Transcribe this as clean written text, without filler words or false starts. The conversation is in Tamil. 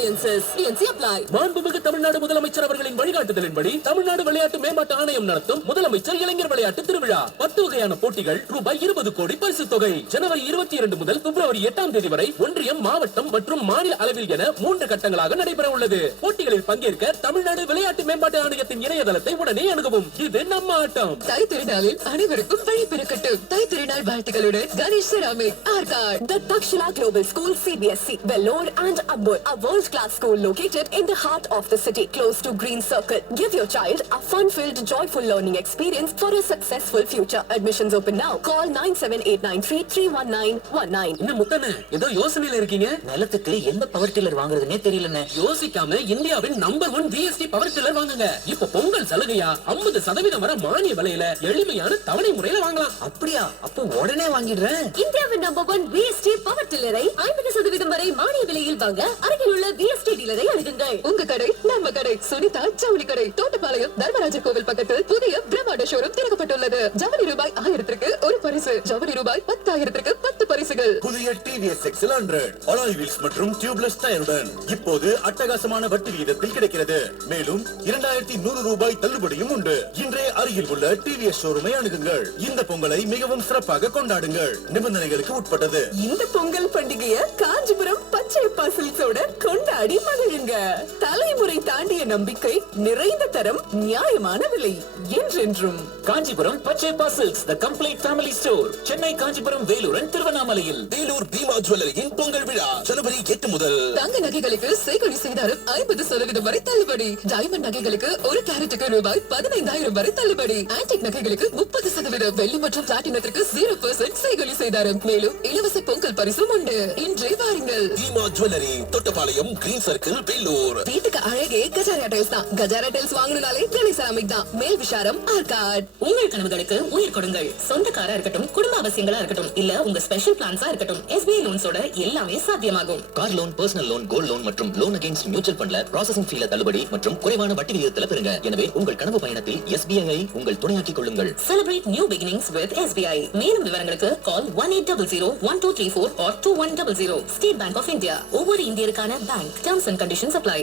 appliances. TNC apply. மாண்புமிகு தமிழ்நாடு முதலமைச்சர் அவர்களின் வழிகாட்டுதலின்படி தமிழ்நாடு விளையாட்டு மேம்பாட்டு ஆணையம் நடத்தும் முதலமைச்சர் இளைஞர் விளையாட்டு திருவிழா 10 வகையான போட்டிகள் ரூபாய் 20 கோடி பரிசு தொகை ஜனவரி 22 முதல் பிப்ரவரி 8ஆம் தேதி வரை ஒன்றியம், மாவட்டம் மற்றும் மாநில அளவில் என 3 கட்டங்களாக நடைபெற உள்ளது. போட்டிகளில் பங்கேற்க தமிழ்நாடு விளையாட்டு மேம்பாட்டு ஆணையத்தின் இணையதளத்தை உடனே அணுகவும். இது நம்ம ஆட்டம். தை திருநாளில் அனைவருக்கும் வழி பிறக்கட்டும். தை திருநாள் வாழ்த்துக்களுடன் Ganesh ceramic Arcot. The Takshila Global School CBSE, Vellore and Ambur, a world-class school located in the heart of the city, close to Green Circle. Give your child a fun-filled, joyful learning experience for a successful future. Admissions open now. Call 9789331919. என்ன முத்தனே, ஏதோ யோசனையில இருக்கீங்க? நிலத்துக்கு எந்த பவர் டில்லர் வாங்குறதுன்னே தெரியலண்ணே. யோசிக்காம இந்தியாவின் நம்பர் 1 VST பவர் டில்லர் வாங்குங்க. இப்போ பொங்கல் சலுகையா 50% வரை மானிய விலையில எளிமையான தவணை முறையில வாங்கலாம். அப்படியா? அப்போ உடனே வாங்கிடுறேன். இந்தியாவின் நம்பர் 1 VST பவர் டில்லரை 50% வரை மானிய விலையில் வாங்க அருகில் உள்ள VST டீலரை அணுகுங்கள். உங்க கடை நம்ம கடை. சுனிதா ஜவுளி கடை, தோட்டப்பாளையம் தர்மராஜர் கோவில் பக்கத்தில் புதிய பிரம்மாண்ட ஷோரூம் திறக்கப்பட்டுள்ளது. ஜவுளி ரூபாய் 1000க்கு ஒரு பரிசு, ஜவுளி ரூபாய் 10,000க்கு 10 பரிசுகள். புதிய TVS Excel 100 அலாய் வீல்ஸ் மற்றும் டியூப்லெஸ் டயருடன் இப்போது அட்டகாசமான வட்டி விகிதத்தில் கிடைக்கிறது. மேலும் 2100 ரூபாய் தள்ளுபடியும் உண்டு. இன்றே அருகில் உள்ள TVS ஷோரூமை அணுகுங்கள். இந்த பொங்கலை மிகவும் சிறப்பாக கொண்டாடுங்கள். நிபந்தனைகளுக்கு உட்பட்டது. இந்த பொங்கல் பண்டிகையை காஞ்சிபுரம் பச்சையப்பா சில்க்ஸோட கொண்டாடி மகிழுங்க. தலைமுறை தாண்டிய நம்பிக்கை, நிறைந்த தரம், நியாயமான விலை என்றென்றும். Kanchipuram Pachaiyappa silks, the complete family store. Chennai, Kanchipuram, Vellore, திருவண்ணாமலையில். வேலூர் பீமா ஜுவல்லரியின் பொங்கல் விழா ஜனவரி 8 முதல். தங்க நகைகளுக்கு செய்கூலி சேதாரம் 50% வரை தள்ளுபடி. டைமண்ட் நகைகளுக்கு ஒரு கேரட்டுக்கு ரூபாய் 15,000 வரை தள்ளுபடி. ஆன்டிக் நகைகளுக்கு 30%, வெள்ளி மற்றும் பிளாட்டினத்திற்கு 0% செய்கூலி சேதாரம். மேலும் இலவச பொங்கல் பரிசும் உண்டு. இன்றே வாருங்கள். Bhima jewellery, Thottapalayam, green circle, Vellore. வீட்டுக்கு அழகே கஜாரியா டைல்ஸ் தான். கஜாரியா டைல்ஸ் வாங்குனாலே கணேஷ் செராமிக் தான். மேல் விஷாரம் ஆர்காட். உங்கள் கனவுகளுக்கு உயிர் கொடுங்கள். சொந்த காரா இருக்கட்டும், குடும்ப அவசியங்களா இருக்கட்டும், இல்ல உங்க ஸ்பெஷல் பிளான்ஸா இருக்கட்டும், SBI லோன்ஸோட எல்லாமே சாத்தியமாகும். Car loan, personal loan, gold loan மற்றும் லோன் அகைன்ஸ்ட் மியூச்சுவல் ஃபண்ட்ல ப்ராசசிங் ஃபீல தள்ளுபடி மற்றும் குறைவான வட்டி விகிதத்துல பெறுங்க. எனவே உங்கள் கனவு பயணத்தில் SBI உங்கள் துணையாக்கிக் கொள்ளுங்கள். Celebrate new beginnings with SBI. மேலும் விவரங்களுக்கு call 18001234 or 2100. State Bank of India. ஒவ்வொரு இந்தியருக்கான bank. Terms and conditions apply.